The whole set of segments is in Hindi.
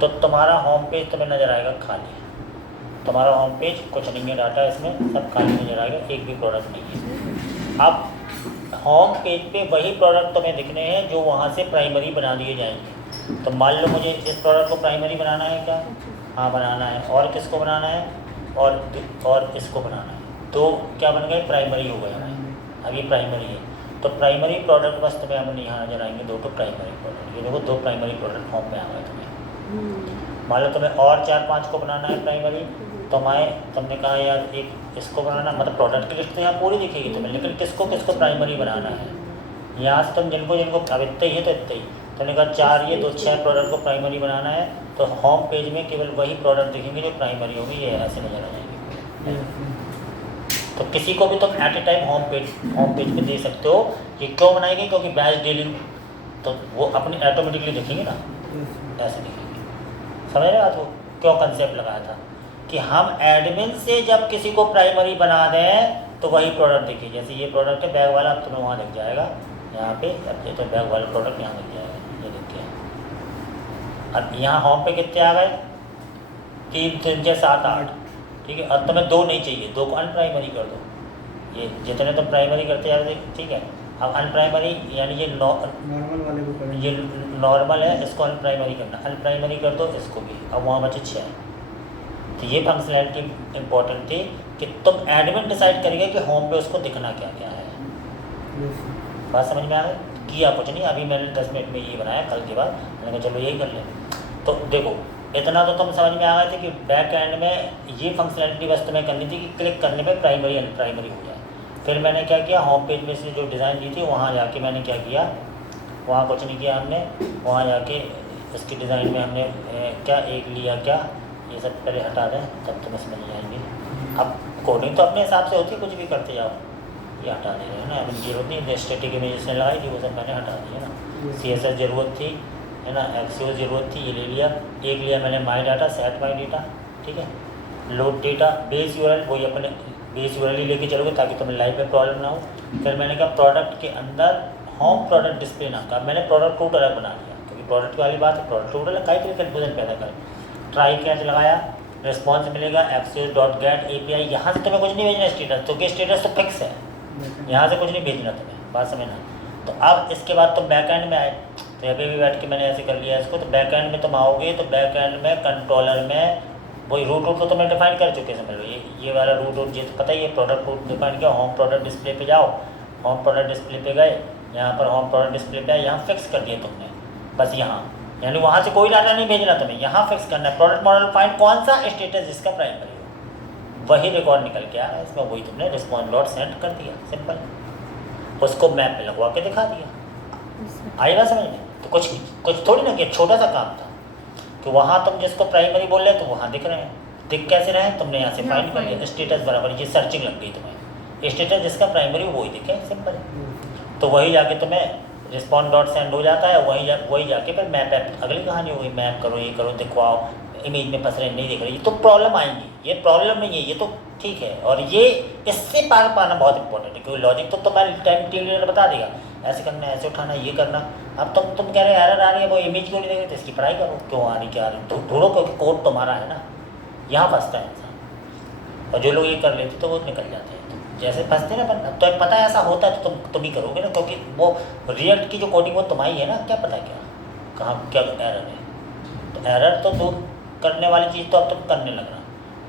तो तुम्हारा होम पेज तुम्हें नज़र आएगा खाली। तुम्हारा होम पेज कुछ नहीं है, डाटा इसमें सब खाली नज़र आएगा, एक भी प्रोडक्ट नहीं है। अब होम पेज पे वही प्रोडक्ट तुम्हें दिखने हैं जो वहाँ से प्राइमरी बना दिए जाएंगे। तो मान लो मुझे इस प्रोडक्ट को प्राइमरी बनाना है क्या? हाँ बनाना है। और किसको बनाना है? और इसको बनाना है। तो क्या बन गए? प्राइमरी हो गया भाई। अब ये प्राइमरी है, तो प्राइमरी प्रोडक्ट बस तुम्हें हम यहाँ नजर आएंगे, दो तो प्राइमरी प्रोडक्ट। ये देखो दो प्राइमरी प्रोडक्ट होम पे आ गए तुम्हें। मान लो तुम्हें और 4-5 को बनाना है प्राइमरी, तो तुमने कहा यार एक इसको बनाना, मतलब प्रोडक्ट की लिस्ट तो यहाँ पूरी दिखेगी तुम्हें, लेकिन किसको किसको प्राइमरी बनाना है यहाँ से तुम जिनको जिनको अब इतना ही है तो इतना ही तुमने कहा 4 ये 2 6 प्रोडक्ट को प्राइमरी बनाना है, तो होम पेज में केवल वही प्रोडक्ट दिखेंगे जो प्राइमरी होगी, ये ऐसे नजर आ जाएंगे। तो किसी को भी तुम at a time home page पे दे सकते हो। ये क्यों बनाई गई? क्योंकि बैच डीलिंग, तो वो अपनी ऑटोमेटिकली दिखेंगे ना, ऐसे दिखेंगे। समझ रहे हो आप? वो क्यों कंसेप्ट लगाया था कि हम एडमिन से जब किसी को प्राइमरी बना दें तो वही प्रोडक्ट दिखे। जैसे ये प्रोडक्ट है बैग वाला, अब तुम्हें वहाँ दिख जाएगा, यहाँ पे अब तो बैग वाला प्रोडक्ट यहाँ दिख जाएगा, ये दिख गया। अब यहाँ होम पे कितने आ गए? 3 3 6 7 8, ठीक है। अब तुम्हें 2 नहीं चाहिए, 2 को अनप्राइमरी कर दो। ये जितने तुम प्राइमरी करते जा रहे थे, ठीक है। अब अनप्राइमरी यानी ये नॉर्मल वाले को करें, ये नॉर्मल है, इसको अनप्राइमरी करना, अनप्राइमरी कर दो इसको भी। अब वहाँ बचे 6। तो ये फंक्शनैलिटी इंपॉर्टेंट थी कि तुम एडमिन डिसाइड करेगा कि होम पे उसको दिखना क्या क्या है। बात समझ में आ गई? किया कुछ नहीं, अभी मैंने 10 मिनट में ये बनाया, कल के बाद मैंने कहा चलो यही कर लें। तो देखो इतना तो तुम समझ में आ गए थे कि बैक एंड में ये फंक्शनैलिटी बस तुम्हें करनी थी कि क्लिक करने पे प्राइमरी अनप्राइमरी हो जाए। फिर मैंने क्या किया, होम पेज में से जो डिज़ाइन दी थी वहाँ जाके मैंने क्या किया, वहाँ कुछ नहीं किया हमने, वहाँ जाके इसकी डिज़ाइन में हमने क्या एक लिया, क्या ये सब पहले हटा दें तब तुम्हें समझ आएंगे। अब कोडिंग तो अपने हिसाब से होती है, कुछ भी करते जाओ। ये हटा दे रहे हैं ना, अभी जरूरत नहीं, स्टैटिक इमेजेस ने लगाई थी वो सब मैंने हटा दी है ना। CSS ज़रूरत थी है ना, एक्सियो ज़रूरत थी, ये ले लिया। एक लिया मैंने माई डाटा, सेट माई डेटा, ठीक है। लोड डेटा, बेस यूआरएल, वही अपने बेस यूआरएल ही लेके चलोगे ताकि तुम्हें लाइव में प्रॉब्लम ना हो। फिर मैंने कहा प्रोडक्ट के अंदर होम प्रोडक्ट डिस्प्ले नाम का, मैंने प्रोडक्ट रूट अलग बना लिया क्योंकि प्रोडक्ट वाली बात है, प्रोडक्ट रूट अलग, कई कन्फ्यूजन पैदा करें। ट्राई कैच लगाया, रिस्पॉन्स मिलेगा एक्सियो.गेट API, यहाँ से तुम्हें कुछ नहीं भेजना स्टेटस, तो स्टेटस तो फिक्स है, यहाँ से कुछ नहीं भेजना तुम्हें, बात समझना। तो अब इसके बाद तुम बैक एंड में आए, तो अभी भी बैठ के मैंने ऐसे कर लिया इसको। तो बैक एंड में तुम आओगे तो बैक एंड में कंट्रोलर में वही रूट तो तुम्हें डिफाइन कर चुके समझ लो, ये वाला रूट ये तो पता ही है, प्रोडक्ट रूट डिफाइन किया। होम प्रोडक्ट डिस्प्ले पे जाओ, होम प्रोडक्ट डिस्प्ले पे गए, यहाँ पर होम प्रोडक्ट डिस्प्ले पे यहाँ फिक्स कर दिया तुमने, बस यहाँ, यानी वहाँ से कोई डाटा नहीं भेजना तुम्हें, यहाँ फिक्स करना है। प्रोडक्ट मॉडल फाइंड कौन सा स्टेटस जिसका प्राइमरी हो, वही रिकॉर्ड निकल के आ रहा है इसमें, वही तुमने रिस्पॉन्स डॉट सेंड कर दिया, सिंपल। उसको मैप में लगवा के दिखा दिया। आई बात समझ में? तो कुछ थोड़ी ना कि छोटा सा काम था कि वहाँ तुम जिसको प्राइमरी बोल रहे तो वहाँ दिख रहे हैं, दिख कैसे रहे हैं, तुमने यहाँ से फाइंड कर लिया, स्टेटस बराबर ये सर्चिंग लग गई तुम्हें, स्टेटस जिसका प्राइमरी वही दिखे, सिंपल। तो वही जाके तुम्हें रिस्पॉन्स डॉट सेंड हो जाता है, वही जाके फिर मैप ऐप अगली कहानी होगी, मैप करो, ये करो, दिखवाओ, इमेज में फंस रहे नहीं दिख रही, ये तो प्रॉब्लम आएंगी, ये प्रॉब्लम नहीं है, ये तो ठीक है। और ये इससे पार पाना बहुत इंपॉर्टेंट है क्योंकि लॉजिक तो तुम्हारे टाइम टीम लीडर बता देगा, ऐसे करना, ऐसे उठाना, ये करना। अब तुम कह रहे हो एरर आ रही है, वो इमेज क्यों नहीं देख रहे, तो इसकी पढ़ाई करो, क्यों आ रही, क्या आ रही, ढूंढो, क्योंकि कोड तुम्हारा है ना, यहाँ फंसता है इंसान। और जो लोग ये कर लेते तो वो निकल जाते हैं, तो जैसे फंसते हैं ना, अब तो पता है ऐसा होता है तो तुम ही करोगे ना, क्योंकि वो रिएक्ट की जो कोडिंग वो तुम्हारी है ना, क्या पता क्या कहाँ क्या एरर है। तो एरर तो दूर करने वाली चीज़ तो अब तुम करने लगना,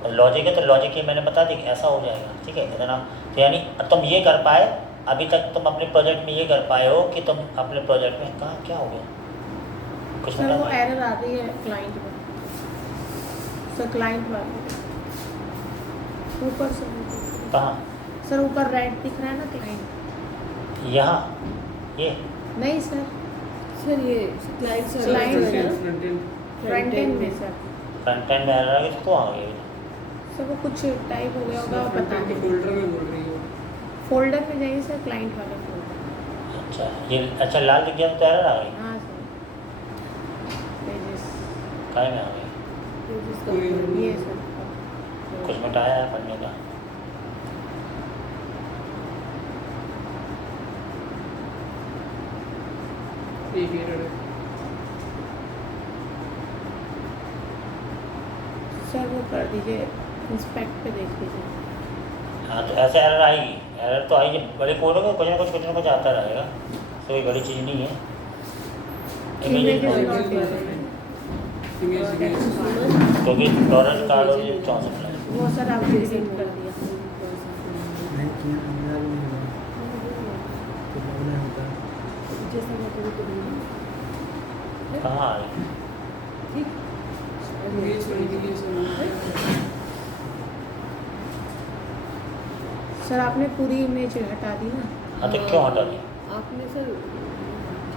और लॉजिक है तो लॉजिक ही मैंने बता दी ऐसा हो जाएगा, ठीक है इतना। तो यानी तुम ये कर पाए, अभी तक तुम अपने प्रोजेक्ट में ये कर पाए हो कि तुम अपने प्रोजेक्ट में कहाँ क्या हो गया कुछ सर, वो एरर आ रही है क्लाइंट में, सर क्लाइंट वाले ऊपर से कहाँ सर, ऊपर रेड दिख रहा है ना क्लाइंट, यहाँ ये नहीं सर, सर ये क्लाइंट फ्रंट एंड में सर, फ्रंट एंड में एरर आ गई तो आ गई। सर वो कुछ टाइप हो गया होगा, बता दें। फोल्डर में बोल रही हो, फोल्डर में जाइए सर, क्लाइंट वाला फोल्डर। अच्छा ये अच्छा लाल दिख गया तो एरर आ गई, हाँ सर, पेजेस काय में आ गई, ये सर, कुछ मिटाया है पढ़ने का। एक एरर है, सर वो कर दीजिए, इंस्पेक्ट पे देख लीजिए। हाँ तो ऐसे एरर आएगी, एरर तो आएगी, बड़े कोडों में कुछ ना कुछ आता रहेगा, तो कोई बड़ी चीज़ नहीं है। Image is image not visible। क्योंकि प्रोडक्ट कार्ड और ये 64 है। वो सर आपने डिलीट कर दिया। नहीं किया, मेरा भी नहीं हुआ। तो प्रॉब्लम होता है। जैसा मैं कभी कभी कहाँ आ रही? ठीक सर आपने पूरी इमेज हटा दी ना, हाँ तो क्यों हटा दी? आपने सर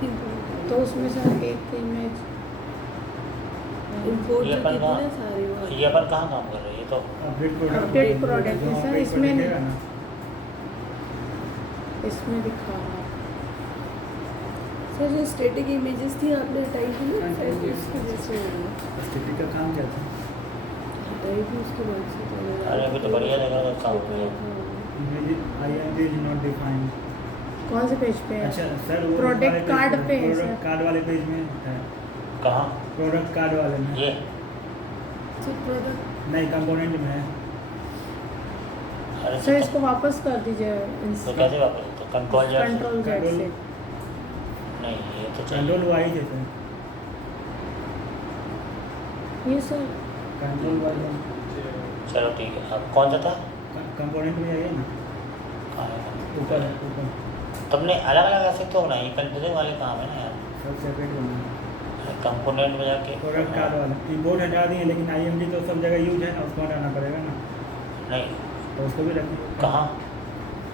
ठीक तो उसमें सर एक इमेज इम्पोर्ट ये जो अपन की थी कहाँ ना सारी वो ये अपन कहाँ काम कर रहे हैं? ये तो अपडेट प्रोडक्ट Update product है सर, इसमें नहीं। दिखेगा ना। इसमें दिखा रहा है। सर जो स्टैटिक इमेजेस थी आपने हटाई थी ना, शायद उसकी वजह से हो गई। स्थिति का काम क्या था? हटाई थी उसके बाद से तो अरे अभी तो बढ़िया लगा था काम हो गया। Image ING is not defined। कौन से पेज पे है? अच्छा सर वो Product वाले पेज card पे है, प्रोडक्ट सर। कार्ड वाले पेज में है। कहाँ? प्रोडक्ट कार्ड वाले में ये सर प्रोडक्ट नहीं, कंपोनेंट में है। अरे सर तो इसको वापस कर दीजिए, तो कैसे वापस? तो कंट्रोल जेड से? कंट्रोल जेड से। नहीं ये तो कंट्रोल चाहिए। वाई है सर, ये सर कंट्रोल वाई चलो ठीक है। अब कौन सा था? कंपोनेंट में आइए ना, कहाँ है? ऊपर है, ऊपर तुमने अलग अलग ऐसे क्यों बनाई? कंफ्यूजिंग वाले काम है ना यार। सब सेपरेट बना है। कंपोनेंट में जाके प्रोडक्ट कार्ड वाला कीबोर्ड हटा दिए, लेकिन IMG तो सब जगह यूज है ना, उसको हटाना पड़ेगा ना, नहीं तो उसको भी रखें। कहाँ?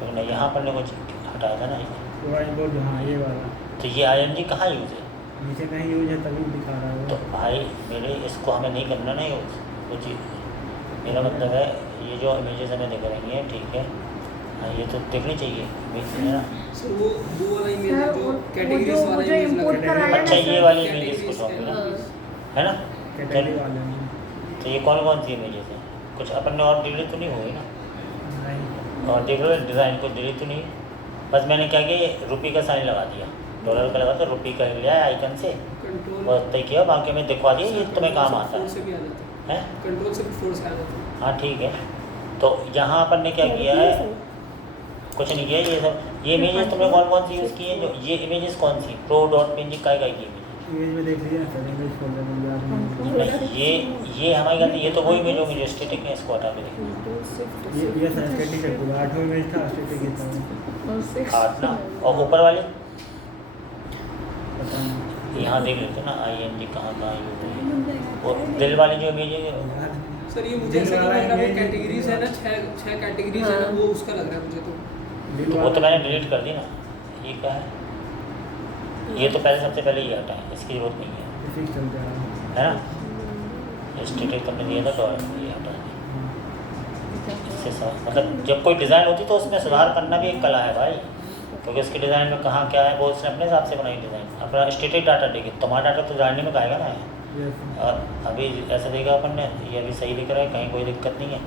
तो नहीं यहाँ पर ने कुछ हटाया था ना ये। पूरा कीबोर्ड, हाँ ये वाला तो ये IMG कहाँ यूज़ है? नीचे कहीं यूज है तभी दिखा रहा है तो वो। भाई मेरे इसको हमें नहीं करना ना यूज़ कुछ। मेरा मतलब है ये जो इमेजेस हमें दिख रही हैं ठीक है, हाँ ये तो देखनी चाहिए इमेज है ना। सर वो वाला इमेज सर है जो वो कैटेगरीज जो वाला जो इमेज इम्पोर्ट लगा कराया अच्छा ना ये सर, वाली इमेजेस को सॉफ्ट हाँ। है ना। कैटेगरी चल वाले में तो ये कौन कौन सी इमेजेस हैं? कुछ अपन ने और डिलीट तो नहीं हुई ना? नहीं। और देख लो डिज़ाइन को डिलीट तो नहीं, बस मैंने क्या किया ये रुपये का साइन लगा दिया, डॉलर का लगा तो रुपये का लिया आइकन से कंट्रोल बस तय किया, बाकी में दिखवा दिया ये तुम्हें काम आता से भी आ जाता है। है, कंट्रोल से फोर्स आ जाता है। हाँ ठीक है। तो यहाँ अपन ने क्या किया है? कुछ नहीं किया। ये सब ये इमेजेस तुमने कौन कौन सी यूज़ की है? जो ये इमेजेस कौन सी pro.png का की इमेज? इमेज में देख लीजिए ना सर, इमेज फोल्डर में याद नहीं। नहीं ये हमारी गलती, ये तो वही इमेज होगी जो स्टेटिक है, इसको हटा के देखो। कंट्रोल शिफ्ट ये सर स्टैटिक है पूरा, 8वां इमेज था स्टैटिक ही था वो। और सिक्स आठ ना, और ऊपर वाले पता नहीं यहाँ देख लेते ना ING कहाँ कहाँ यूज़ हुई है। वो दिल वाली जो इमेज है याद नहीं। सर ये मुझे दिल ऐसा वाला लग रहा है वो image- कैटेगरीज है ना, छह कैटेगरीज है ना, हाँ। वो उसका लग रहा है मुझे तो। दिल तो वो तो वाला- मैंने डिलीट कर दी ना। ये क्या है? ये तो पहले सबसे पहले ये हटाएं, इसकी ज़रूरत नहीं है, फिक्स चल जाएगा। है ना। स्टेटिक तुमने दिया था तो ये हटा दें। इससे मतलब जब कोई डिज़ाइन होती तो उसमें सुधार करना भी एक कला है भाई, क्योंकि उसके डिज़ाइन में कहाँ क्या है वो उसने अपने हिसाब से बनाई डिज़ाइन। अपना स्टेटिक डाटा देखे, तुम्हारा डाटा तो जानने में आएगा ना। यस और अभी ऐसा देखा अपन ने, ये अभी सही दिख रहा है, कहीं कोई दिक्कत नहीं है।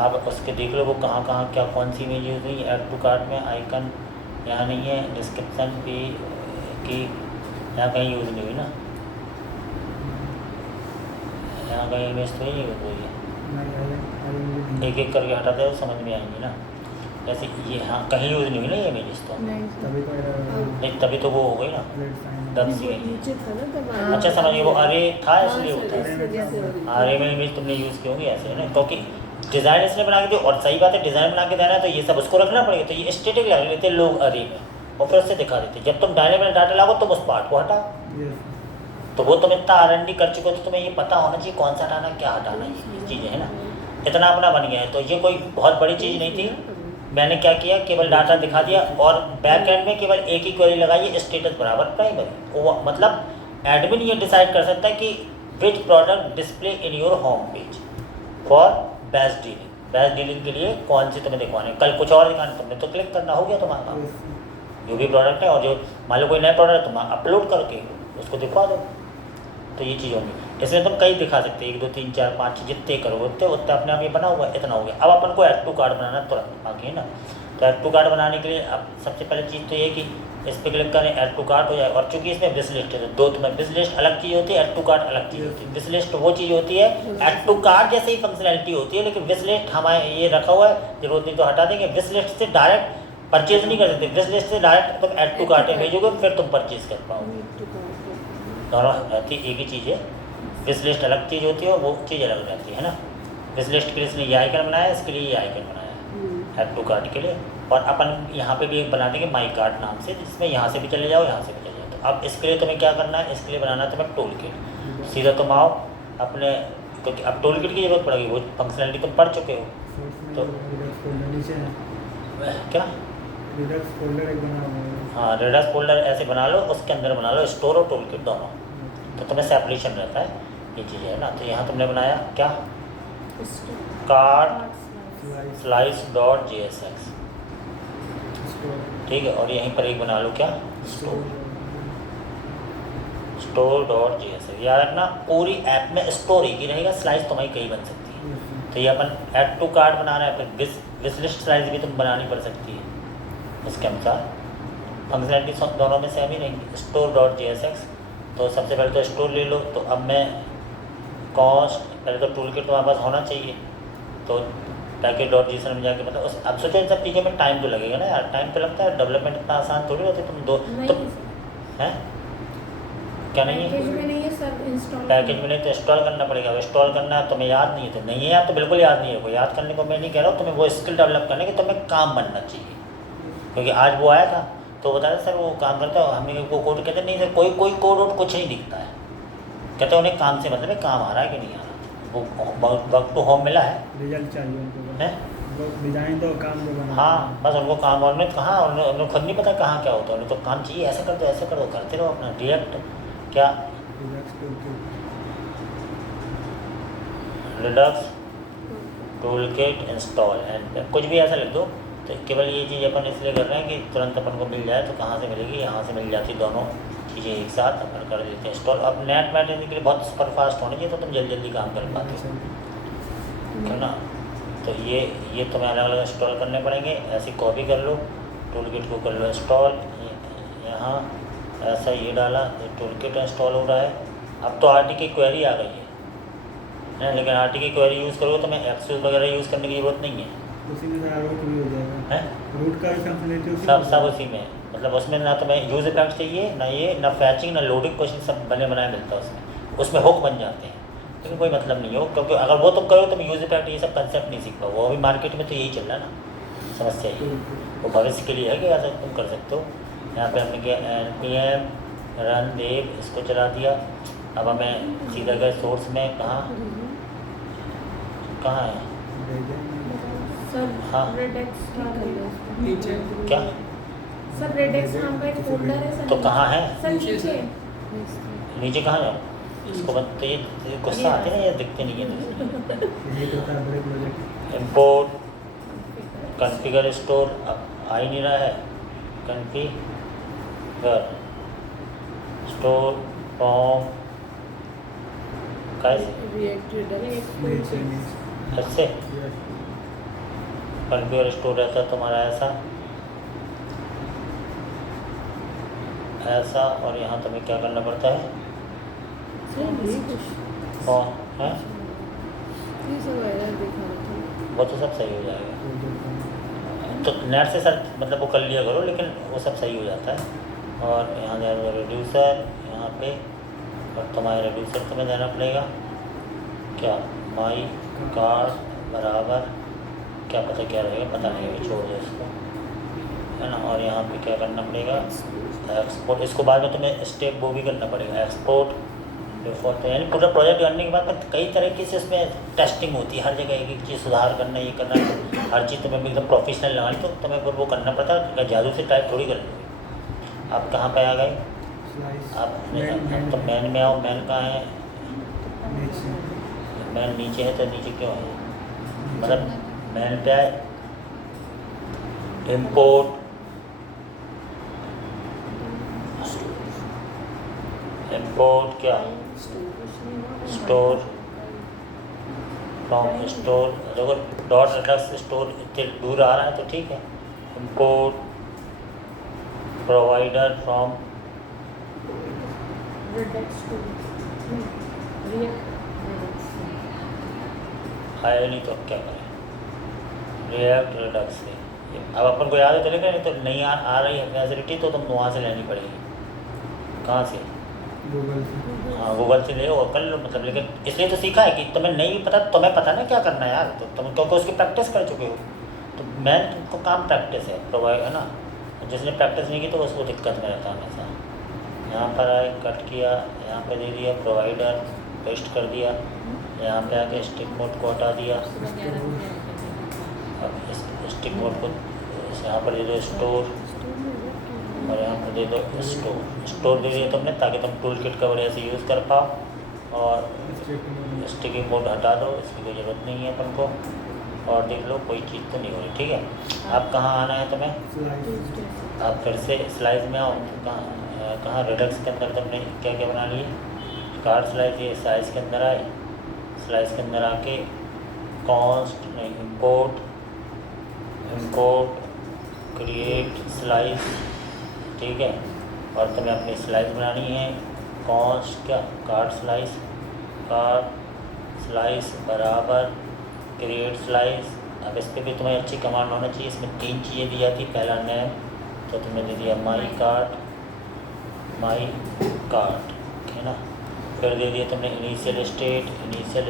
आप उसके देख लो वो कहाँ कहाँ क्या कौन सी इमेज यूज़ हुई। ऐड टू कार्ट में आइकन यहाँ नहीं है, डिस्क्रिप्शन भी की यहाँ कहीं यूज़ नहीं हुई ना, यहाँ कहीं इमेज तो ही यूज़ हुई है। नहीं एक एक करके हटाते हो समझ में आएंगी ना। जैसे ये हाँ कहीं यूज़ नहीं हुई ना ये इमेजेस तो, नहीं सर। तभी तो नहीं तभी तो वो हो गई ना रेड साइन दब सी वो गई। नीचे था ना तब हाँ। अच्छा समझिए वो अरे था हाँ, इसलिए सर, होता है। इस वजह से हो रही थी। अरे में इमेज तुमने यूज़ की होगी ऐसे है ना, क्योंकि डिज़ाइन इसने बना के दी। और सही बात है, डिज़ाइन बना के देना है तो ये सब उसको रखना पड़ेगा। तो ये स्टेटिक लगा लेते लोग अरे में और फिर उससे दिखा देते। जब तुम डायनेमिक डाटा लागो तुम उस पार्ट को हटाओ। यस तो वो तुम इतना R&D कर चुके हो तो तुम्हें ये पता होना चाहिए कौन सा हटाना क्या हटाना, ये चीज़ें है ना। इतना अपना बन गया है तो ये कोई बहुत बड़ी चीज़ नहीं थी। मैंने क्या किया, केवल डाटा दिखा दिया और बैक एंड में केवल एक ही क्वेरी लगाई, स्टेटस बराबर प्राइमरी। वो मतलब एडमिन ये डिसाइड कर सकता है कि which product display in your home page for best dealing. Best dealing के लिए कौन सी तुम्हें दिखवाने, कल कुछ और दिखाना, तुमने तो क्लिक करना हो गया तुम्हारा काम। जो भी प्रोडक्ट है और जो मान लो कोई नया प्रोडक्ट तुम अपलोड करके उसको दिखवा दो। तो ये चीज़ होगी। इसमें तुम कई दिखा सकते, 1 2 3 4 5 जितने करो उतने उतने अपने आप ये बना हुआ इतना हो गया। अब अपन को ऐड टू कार्ड बनाना तुरंत बाकी है ना। तो ऐड टू कार्ड बनाने के लिए अब सबसे पहले चीज़ तो ये कि इस पर क्लिक करें, ऐड टू कार्ट हो जाए। और चूंकि इसमें विश लिस्ट है तो दो तुम्हें विश लिस्ट अलग चीज़ होती है, ऐड टू कार्ट अलग चीज़ होती है। विश लिस्ट वो चीज़ होती है, ऐड टू कार्ट जैसे ही फंक्शनैलिटी होती है, लेकिन विश लिस्ट हमारे ये रखा हुआ है, जरूरत नहीं तो हटा देंगे। विश लिस्ट से डायरेक्ट परचेज नहीं कर सकते, विश लिस्ट से डायरेक्ट तुम ऐड टू कार्ट में भेजोगे फिर तुम परचेज कर पाओगे। दोनों रहती एक ही चीज़ है, विश लिस्ट अलग चीज़ होती है और वो चीज़ अलग रहती है ना। विश लिस्ट के लिए इसने ये आइकन बनाया है, इसके लिए ये आइकन बनाया है ऐड टू कार्ट के लिए। और अपन यहाँ पे भी एक बना देंगे माई कार्ट नाम से, जिसमें यहाँ से भी चले जाओ, यहाँ से भी चले जाओ। तो अब इसके लिए तुम्हें क्या करना है, इसके लिए बनाना है तुम्हें टूल किट। सीधा तुम आओ अपने, क्योंकि अब टूल किट की जरूरत पड़ेगी, वो फंक्शनलिटी तुम पढ़ चुके हो। तो नीचे है क्या, रिडक्स फोल्डर एक बना हुआ है। हाँ रेडस फोल्डर ऐसे बना लो, उसके अंदर बना लो स्टोर और टूल किट दोनों, तो तुम्हें सेपरेशन रहता है, ये चीज़ है ना। तो यहाँ तुमने बनाया क्या, कार्ट स्लाइस डॉट JSX, ठीक है। और यहीं पर एक बना लो क्या, स्टोर डॉट JSX। याद रखना पूरी ऐप में स्टोर एक ही रहेगा, स्लाइस तुम्हारी कहीं बन सकती है। तो ये अपन ऐड टू कार्ट बना रहे हैं, फिर विश लिस्ट स्लाइस भी तुम बनानी पड़ सकती है, उसके अनुसार फंक्शनलिटी दोनों में सेम ही रहेंगी। स्टोर डॉट JSX, तो सबसे पहले तो स्टोर ले लो। तो अब मैं कॉस्ट, पहले तो टूल किट तुम्हारे पास होना चाहिए, तो पैकेज डॉट JSON में जाके मतलब अब सोचो इन सब चीज़ों में टाइम तो लगेगा ना यार, टाइम तो लगता है, डेवलपमेंट इतना आसान थोड़ी होती है। तुम दो तो हैं क्या नहीं पैकेज है, में नहीं है सब इंस्टॉल, पैकेज में नहीं तो इंस्टॉल करना पड़ेगा। अब इंस्टॉल करना है, तुम्हें याद नहीं है तो नहीं है याद, तो बिल्कुल याद नहीं है। वो याद करने को मैं नहीं कह रहा हूँ, तुम्हें वो स्किल डेवलप करने की तुम्हें काम बनना चाहिए। क्योंकि आज वो आया था तो बता रहे सर वो काम करता है, हमने वो कोड कहते नहीं सर, कोई कोड वोड कुछ नहीं दिखता है। कहते उन्हें काम से मतलब है, काम आ रहा है कि नहीं आ रहा, वो वर्क टू होम मिला है, रिजल्ट चाहिए उनको, है? डिजाइन तो काम जो बना। हाँ बस उनको काम, और उन्हें कहाँ, उन्हें खुद नहीं पता कहाँ क्या होता है, उन्हें तो काम चाहिए, ऐसा कर दो ऐसे कर दो, करते रहो अपना रिएक्ट क्या Redux tool kit install and कुछ भी ऐसा लिख दो। तो केवल ये चीज़ अपन इसलिए कर रहे हैं कि तुरंत अपन को मिल जाए, तो कहाँ से मिलेगी, यहाँ से मिल जाती दोनों चीज़ें एक साथ अपन कर देते हैं इंस्टॉल। अब नेट मैनेजने के लिए बहुत सुपर फास्ट होनी चाहिए, तो तुम जल्दी जल्दी काम कर पाते हो, है ना। तो ये तुम्हें अलग अलग इंस्टॉल करने पड़ेंगे, ऐसी कॉपी कर लो, टूल किट को कर लो इंस्टॉल, यहाँ ऐसा ये डाला, ये टूल किट इंस्टॉल हो रहा है। अब तो RT की क्वेरी आ गई है, लेकिन RT की क्वेरी यूज़ करोगे तो मैं एक्सेस वगैरह यूज़ करने की ज़रूरत नहीं है, उसी में सारा रूट भी हो जाएगा, है रूट का भी फंक्शनलिटी सब उसी में। मतलब उसमें ना तुम्हें यूज इफेक्ट चाहिए, ना ये, ना फैचिंग, ना लोडिंग, क्वेश्चन सब बने बनाए मिलता है उसमें। उसमें हुक बन जाते हैं, लेकिन कोई मतलब नहीं हो, क्योंकि अगर वो तुम करो तुम यूज इफेक्ट ये सब कंसेप्ट नहीं सीख पाओ। वो अभी मार्केट में तो यही चल रहा है ना, समस्या ये वो भविष्य के लिए है कि ऐसा तुम कर सकते हो। यहाँ पे हमने किया npm रन देव, इसको चला दिया। अब हमें सीधा गए सोर्स में, कहाँ है, सब हाँ। रेडेक्स नीचे क्या, सब रेडेक्स नाम का एक फोल्डर है सर, तो कहाँ है, सर नीचे नीचे कहाँ जाओ इसको बंद, तो ये गुस्सा आते हैं ना, ये दिखते नहीं है। इम्पोर्ट कॉन्फ़िगर स्टोर, अब आ ही नहीं रहा है, कॉन्फ़िगर स्टोर फ्रॉम कैसे, ऐसे कॉन्फ़िगर स्टोर रहता है तुम्हारा ऐसा, और यहाँ तुम्हें क्या करना पड़ता है, कौन है, वो तो सब सही हो जाएगा। तो नेट से सर मतलब वो कर लिया करो, लेकिन वो सब सही हो जाता है। और यहाँ जाएगा रिड्यूसर, यहाँ पे, और तुम्हारे रिड्यूसर तुम्हें देना पड़ेगा क्या, माई कार्ड बराबर क्या पता क्या रहेगा, पता नहीं है, छोड़ दो इसको, है ना। और यहाँ पे क्या करना पड़ेगा, एक्सपोर्ट। इसको बाद में तुम्हें स्टेप वो भी करना पड़ेगा, एक्सपोर्ट डिफॉल्ट। यानी पूरा प्रोजेक्ट करने के बाद कई तरीके से इसमें टेस्टिंग होती है, हर जगह एक एक चीज़ सुधार करना, ये करना, हर चीज़ तुम्हें एकदम प्रोफेशनल लगानी, तो तुम्हें वो करना पड़ता है, जादू से टाइप थोड़ी कर लोगे। आप कहाँ पे आ गए, आप तो मैन में आओ, मैन कहाँ है, मैन नीचे है, तो नीचे क्यों है, मतलब मैन पे आए, इम्पोर्ट क्या, स्टोर फ्रॉम स्टोर, देखो डॉट रिडक्स स्टोर इतने दूर आ रहा है तो ठीक है, import provider from Redux to React Redux. आया नहीं तो अब क्या करें, रिएक्ट रिडक्स से। अब अपन को याद है चलेगा, नहीं तो नहीं आ रही है फैसिलिटी तो तुम वहाँ से लेनी पड़ेगी। कहाँ से? गूगल से। हाँ गूगल से ले और कर लो, मतलब लेकिन इसलिए तो सीखा है कि तुम्हें नहीं भी पता, तुम्हें पता ना क्या करना है यार, तो तुम क्योंकि उसकी प्रैक्टिस कर चुके हो, तो मेन तुमको काम प्रैक्टिस है, प्रोवाइड है ना। जिसने प्रैक्टिस नहीं की तो उसको दिक्कत में रहता है हमेशा। यहाँ पर आए, कट किया, यहाँ पे दे दिया प्रोवाइडर, पेस्ट कर दिया, यहाँ पे आके स्टिक मोड को हटा दिया। अब इस स्टिक मोड को यहाँ पर दे दो स्टोर, और यहाँ पर दे दो स्टोर दे दिया तुमने, ताकि तुम टूल किट का बढ़िया से यूज़ कर पाओ। और स्टिकिंग मोड हटा दो, इसकी कोई ज़रूरत नहीं है अपन को। और देख लो कोई चीज़ तो नहीं हो रही, ठीक है। अब कहाँ आना है तुम्हें? स्लाइड। आप फिर से स्लाइस में आओ, तो कहाँ रिडक्स के अंदर तुमने क्या क्या बना लिए? कार्ड स्लाइस, ये स्लाइस के अंदर आए, स्लाइस के अंदर आके कॉन्स्ट नहीं इंपोर्ट क्रिएट स्लाइस, ठीक है। और तुम्हें अपनी स्लाइस बनानी है, कॉन्स्ट क्या कार्ड स्लाइस बराबर क्रिएट स्लाइस। अब इस पर भी तुम्हें अच्छी कमांड होना चाहिए। इसमें 3 चीज़ें दी जाती, पहला नेम, तो तुमने दे दिया माई कार्ड है ना। फिर दे दिया तुमने इनिशियल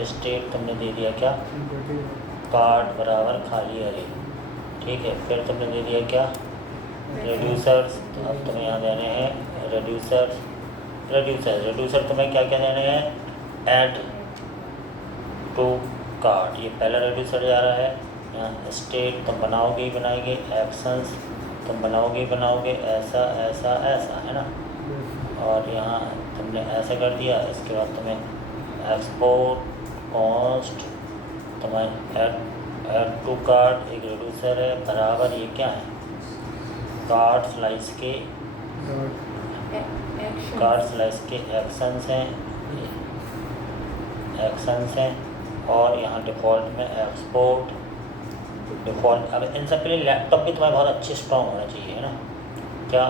स्टेट तुमने दे दिया क्या? कार्ड बराबर खाली अरे, ठीक है। फिर तुमने दे दिया क्या? रेड्यूसर्स, तो अब तुम्हें यहाँ देने हैं रेड्यूसर तुम्हें क्या क्या देने हैं? ऐड टू कार्ड, ये पहला रेड्यूसर जा रहा है। यहाँ स्टेट तुम बनाओगे ही बनाएंगे, एक्शंस तुम बनाओगे ऐसा ऐसा ऐसा, है ना। और यहाँ तुमने ऐसा कर दिया। इसके बाद तुम्हें एक्सपोर्ट कॉस्ट, तुम्हें ऐड टू कार्ड एक रेड्यूसर है बराबर, ये क्या है? कार्ड स्लाइस के एक्शंस हैं। और यहाँ डिफ़ॉल्ट में एक्सपोर्ट डिफ़ॉल्ट। अब इन सब के लिए लैपटॉप भी तुम्हें बहुत अच्छे स्ट्रॉन्ग होना चाहिए, है ना। क्या?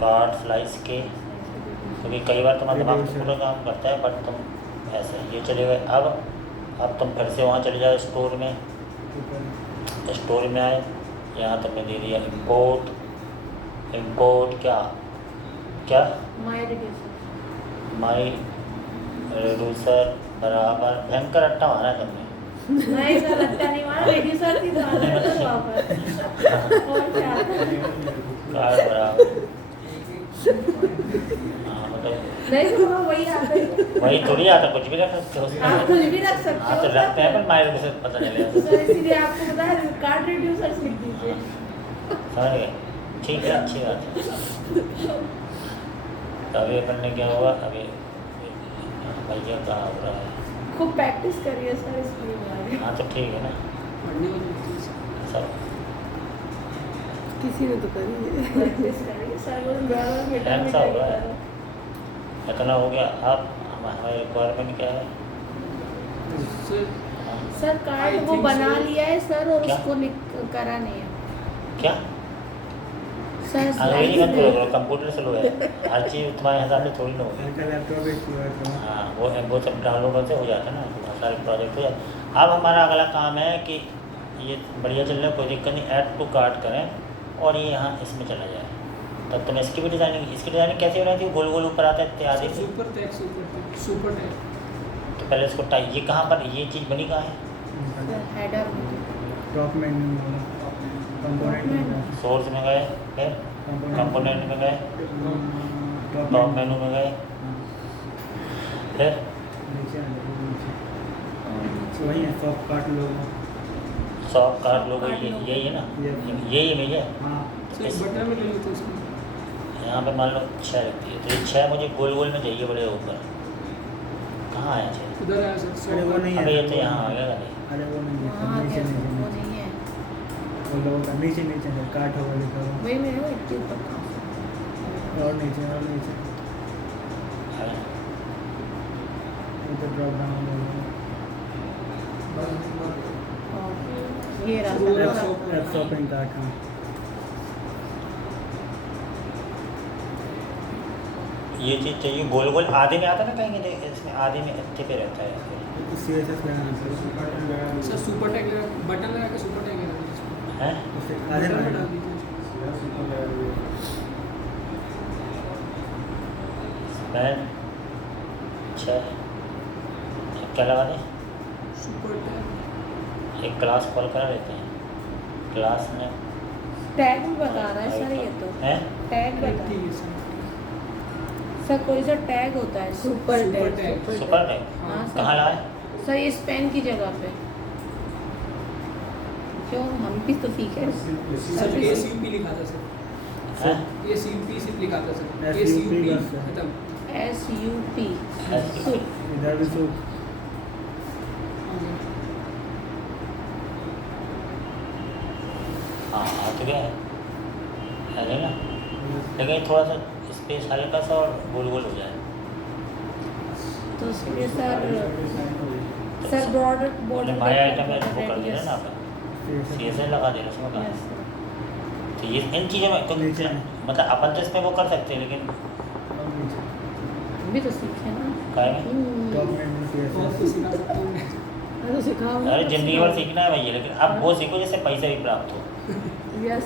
कार्ड स्लाइस के, क्योंकि कई बार तुम्हारा दिमाग तो पूरा काम करता है, बट तुम ऐसे ये चले गए। अब तुम फिर से वहाँ चले जाओ स्टोर में आए, यहाँ तुमने दे दिया इंपोर्ट क्या माई रेड्यूसर बराबर, भयंकर अट्टा मारा है तुमने। नहीं सर, अच्छा नहीं मारा, रेड्यूसर थी तो वापस और क्या? कार्ड बराबर, हाँ मतलब नहीं तो वही आता है। वही थोड़ी आता, कुछ भी रख सकते हो उसमें। आप कुछ भी रख सकते हाँ हो तो रखते हैं, पर माइल से पता चलेगा। सर, इसीलिए आपको बता रही हूँ, कार्ड रेड्यूसर लिख दीजिए। समझ गए? ठीक है, अच्छी बात है। तो अभी अपन ने क्या हुआ? अभी भैया कहाँ हो रहा है? खूब प्रैक्टिस करिए सर इसलिए। हाँ तो ठीक है ना, पढ़ने वाली चीज़। सब किसी ने तो करी है। प्रैक्टिस करिए सर, वो बराबर बेटा ऐसा हो रहा है। इतना हो गया। अब हमारी रिक्वायरमेंट क्या है? सर हाँ, सर कार्ड I वो think बना so. लिया है सर, और क्या? उसको लिख करा नहीं है क्या? सर। अंग्रेजी मत बोलो, कंप्यूटर स्लो है, हर चीज़ तुम्हारे हिसाब से थोड़ी ना होगी। का लैपटॉप एक हुआ था। हाँ वो सब डाउनलोड करते हो जाता है ना, तो बहुत सारे प्रोजेक्ट हो जाते। अब हमारा अगला काम है कि ये बढ़िया चल रहा है, कोई दिक्कत नहीं, ऐड टू कार्ट करें और ये यहाँ इसमें चला जाए। तब तुम इसकी डिज़ाइनिंग कैसे बनाई थी? गोल गोल ऊपर आता है इत्यादि। Super tag. तो पहले इसको टाइप, ये कहाँ पर ये चीज़ बनी कहाँ है? Header top menu component source में गए, फिर कंपोनेंट में गए, टॉप मेनू में गए, फिर नीचे वही है सॉफ्ट कार्ट लोगो। सॉफ्ट कार्ड लोगो, यही है ना, यही इमेज है। हाँ सर बटन में ले लो तो उसको। यहाँ पे मान लो 6 रखती है, तो ये 6 मुझे गोल गोल में चाहिए बड़े ऊपर। कहाँ आया 6? उधर आया सर। अरे वो नहीं अबे है। ये तो यहाँ आ गया नहीं। अरे वो नहीं है, वहाँ नीचे कैसे वो नीचे नहीं है, वो लोगों का नीचे है, काट होगा लिखा हुआ वही में है वो इतने ऊपर कहाँ और नीचे आया। ये तो ड्रॉप डाउन होगा। और ये रहा वो सर, रहा रहा। App shopping cart. हाँ ये चीज़ चाहिए गोल गोल आधे में आता है ना कहीं देख इसमें आधे में अच्छे पे रहता है ऐसे। तो CSS लगाना सर। सर सुपर टैग लगा, बटन लगा के सुपर टैग लगा दीजिए। हैं उससे आधे बटन में में डाल दीजिए। स्पेन 6 क्या लगा दें? सुपर टैग एक क्लास कॉल करा लेते हैं क्लास में टैग भी बता रहा है सर ये तो। हैं टैग बता ठीक है सर। सर कोई सा टैग होता है super super tag tag. Super tag हाँ कहाँ सर। लाए? सर ये स्पेन की जगह पे क्यों हम भी तो सीखे सर ये CUP लिखा था सर, हैं ये CUP सिर्फ लिखा था सर, ये SUP CUP बस है। खत्म। SUP SUP। इधर भी सूप हाँ आ तो गया है ना लेकिन थोड़ा सा स्पेस हल्का सा और गोल गोल हो जाए तो उसमें सर बॉर्डर माई आइटम में वो कर दे रहे ना आप CSS लगा दे रहे उसमें कहाँ तो ये इन चीज़ों में तो नीचे। मतलब अपन तो इसमें वो कर सकते हैं लेकिन भी तो सीखे ना। काय में टॉप में और CSS कुछ सिखा सकता हूँ मैं। तो सिखाओ अरे जिंदगी भर सीखना है भैया लेकिन अब वो सीखो जिससे पैसे भी प्राप्त हो यस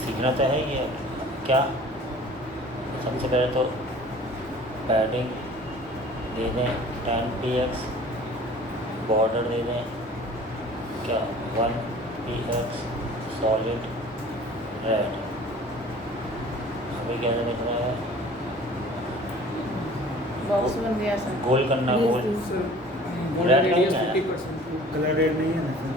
सीखना तो है ये क्या सबसे पहले तो पैडिंग दे दें 10px बॉर्डर दे दें क्या 1px सॉलिड रेड अभी क्या लिख रहा है बॉक्स बन गया सर। गोल करना Yes, गोल yes. Sir border Red radius नहीं है। 50%। कलर रेड नहीं है ना सर।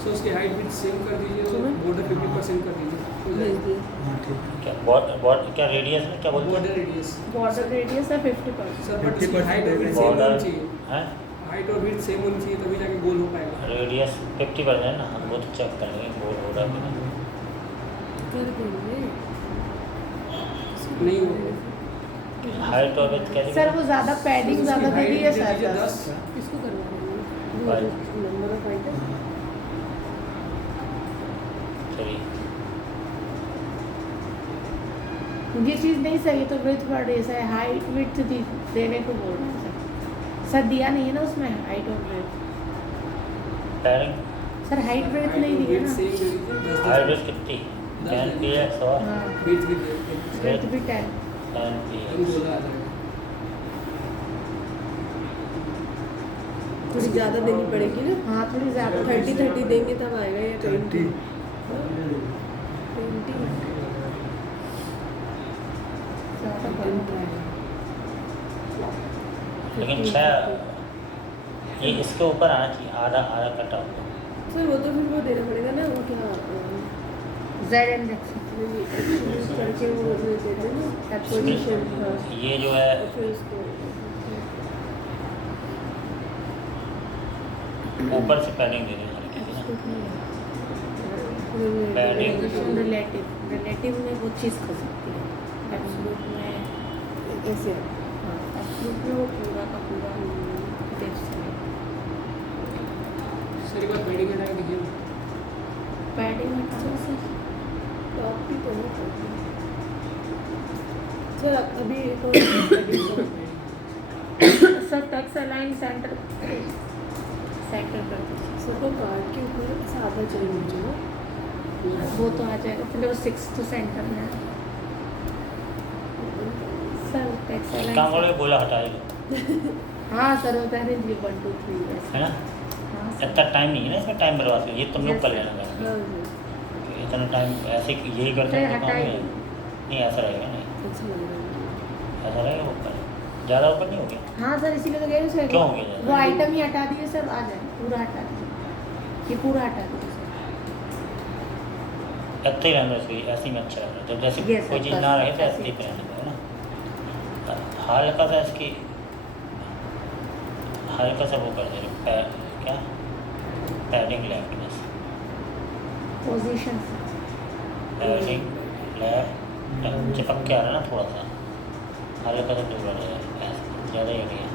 सो उसकी हाइट भी सेम कर दीजिए और सुनो। बॉर्डर 50% कर दीजिए, हो भेज जाएगा। दिए हाँ ठीक है। क्या बॉर्डर क्या रेडियस में क्या बोलते हैं बॉर्डर रेडियस बॉर्डर रेडियस है 50%। सर, बट उसकी 50% हाइट और विड्थ सेम बॉर्डर होनी चाहिए, हैं हाइट और विड्थ सेम होनी चाहिए तभी जाके गोल हो पाएगा। रेडियस 50% ना हम वो तो चेक कर लेंगे गोल हो रहा है कि नहीं कर देंगे नहीं होगा। हाइट और विड्थ कैसे सर वो ज़्यादा पैडिंग उसकी ज़्यादा दे height रही है दे सर दीजिए 10। 10। किसको करवा Five. देंगे नंबर ऑफ आइटम चलिए ये चीज़ नहीं सही तो विड्थ बढ़ रही है सर। हाइट विड्थ देने को बोल रहे हैं सर। सर दिया नहीं है ना उसमें हाइट और width. Padding sir height width नहीं दी है ना। सेम दे दीजिए, 10 हाइट विड्थ कितनी 10px और हाँ विड्थ भी दे दीजिए, विड्थ भी 10। 10px गोला आ जाएगा। थोड़ी ज़्यादा देनी पड़ेगी ना हाँ थोड़ी ज़्यादा 30 देंगे तब आएगा या 30 20 ज़्यादा बढ़ लेकिन 6 ये इसके ऊपर आना चाहिए आधा आधा कटा हुआ सर वो तो फिर वो देना पड़ेगा ना वो क्या जेड इंडेक्स यूज करके वो दे देते हैं ना पोजीशन हाँ ये जो है फिर उसको ऊपर से पैडिंग दे देना हल्की सी ना पैडिंग रिलेटिव में वो चीज़ कर सकती है। एब्सोल्यूट में ऐसे हाँ एब्सोल्यूट में वो पूरा का पूरा देख सकते सर एक बार पैडिंग हटा के दिखिए। पैडिंग अच्छा सर। टॉप भी तो नहीं सर अभी एक और sir text align centre centre कर दीजिए। सर को कार्ड के ऊपर ऐसा आधा चाहिए मुझे ना वो तो आ जाएगा पहले वो 6th सेंटर में है। सर टक्स एक काम अलाइन करो गोला हटाएगा हाँ सर वो कह रहे 1 2 3 वैसे है ना हाँ सर इतना टाइम नहीं है ना इसमें टाइम बर्बाद कर ये तुम लोग कर लेना हाँ करके। हाँ इतना टाइम ऐसे यही करते सर हैं तो काम हटाइए। नहीं ऐसा रहेगा नहीं अच्छा लग रहा है ऐसा रहेगा ऊपर ज़्यादा ऊपर नहीं हो गया हाँ सर इसीलिए तो कह रही हूँ सर क्यों हो गया वो आइटम ही हटा दिए सर आ जाए पूरा हटा दीजिए ये पूरा हटा दीजिए सर। इतना ही रहना चाहिए ऐसे ही में अच्छा रहता है जब जैसे Yes, कोई sir, चीज़ बस ना रहे तो ऐसे ऐसे ही ही। रहने दो है ना हल्का सा इसकी हल्का सा वो कर दे रहे क्या पैडिंग लेफ्ट बस पोजीशन पैडिंग लेफ्ट चिपक के आ रहा है ना थोड़ा सा हल्का सा दूर रह जाए ऐसे ज़्यादा ही नहीं है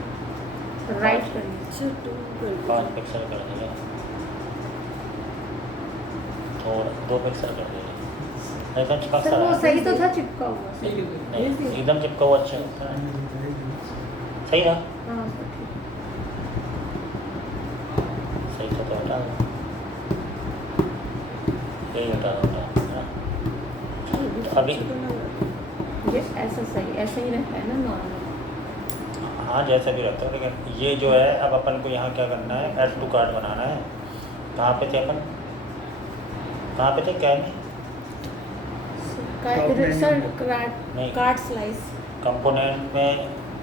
राइट करिए। अच्छा 2 कर 5 पिक्सल कर दे थोड़ा 2 पिक्सल कर दे एकदम चिपक सर सा वो रहा है। सही तो था चिपका हुआ सर। ठीक है सर। नहीं, भेज दिया? एकदम चिपका हुआ अच्छा होता है। सही रहा, हाँ सर ठीक है। सही था तो हटा दो, यही हटा दो, है ना। अभी ये ऐसा सही, ऐसा ही रहता है ना नॉर्मल। हाँ जैसा भी रहता है, लेकिन ये जो है अब अपन को यहाँ क्या करना है, ऐड टू कार्ट बनाना है। कहाँ पे थे अपन, कहाँ पे थे, क्या में Top menu सर में। नहीं। Cart slice. कंपोनेंट में,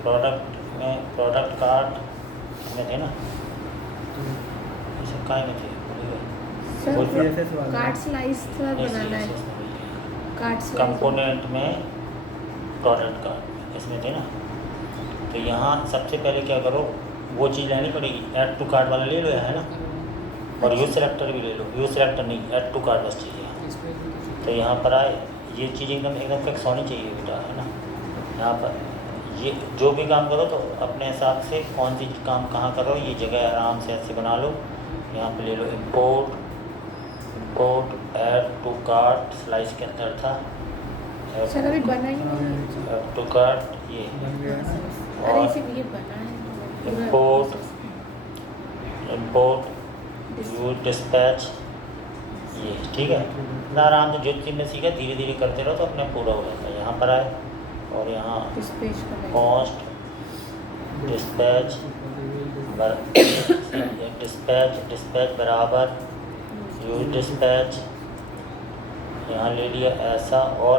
प्रोडक्ट कार्ट में थे ना, इसे काय में थे, भूल गए। सर बोल CSS वाला। कार्ट स्लाइस सर नहीं, बनाना है। CSS में भूल गए। कार्ट स्लाइस कंपोनेंट में, प्रोडक्ट कार्ट इसमें थे ना। तो यहाँ सबसे पहले क्या करो, वो चीज़ लेनी पड़ेगी, ऐड टू कार्ट वाला ले लो, है ना। और यूज सेलेक्टर भी ले लो, यूज सेलेक्टर नहीं, ऐड टू कार्ट बस चाहिए। इस पे तो यहाँ पर आए, ये चीज़ एकदम एकदम फिक्स होनी चाहिए बेटा, है ना। यहाँ पर ये जो भी काम करो तो अपने हिसाब से कौन सी काम कहाँ करो, ये जगह आराम से ऐसे बना लो। यहाँ पे ले लो import, add to cart slice के अंदर था, सर अभी बना ही नहीं है। ऐड टू कार्ट ये बन गया ना। अरे और इसे ये बना है पूरा Import, process। Import, use dispatch, ये ठीक है ना। आराम से जो चीज़ में सीखा धीरे धीरे करते रहो तो अपने पूरा हो जाता है। यहाँ पर आए और यहाँ डिस्पैच का है। कॉस्ट, डिस्पैच डिस्पैच बराबर यूज डिस्पैच, यहाँ ले लिया ऐसा। और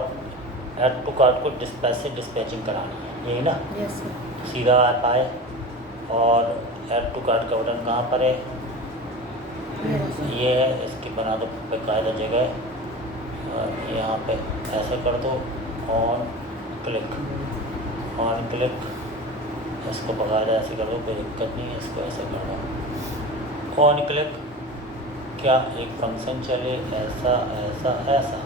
ऐड टू कार्ट को डिस्पैच से डिस्पैचिंग करानी है, यही ना। Yes sir. सीधा आप आए और ऐड टू कार्ट का बटन कहाँ पर है, मेरा सर। ये है, इसकी बना दो बेकायदा जगह। और यहाँ पे ऐसे कर दो, ऑन क्लिक, इसको बकायदा ऐसे कर दो, कोई दिक्कत नहीं है, इसको ऐसे कर दो, ऑन क्लिक। क्या एक फंक्शन चले, ऐसा ऐसा ऐसा,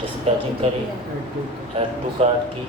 डिस्पैचिंग करी, add to add to cart की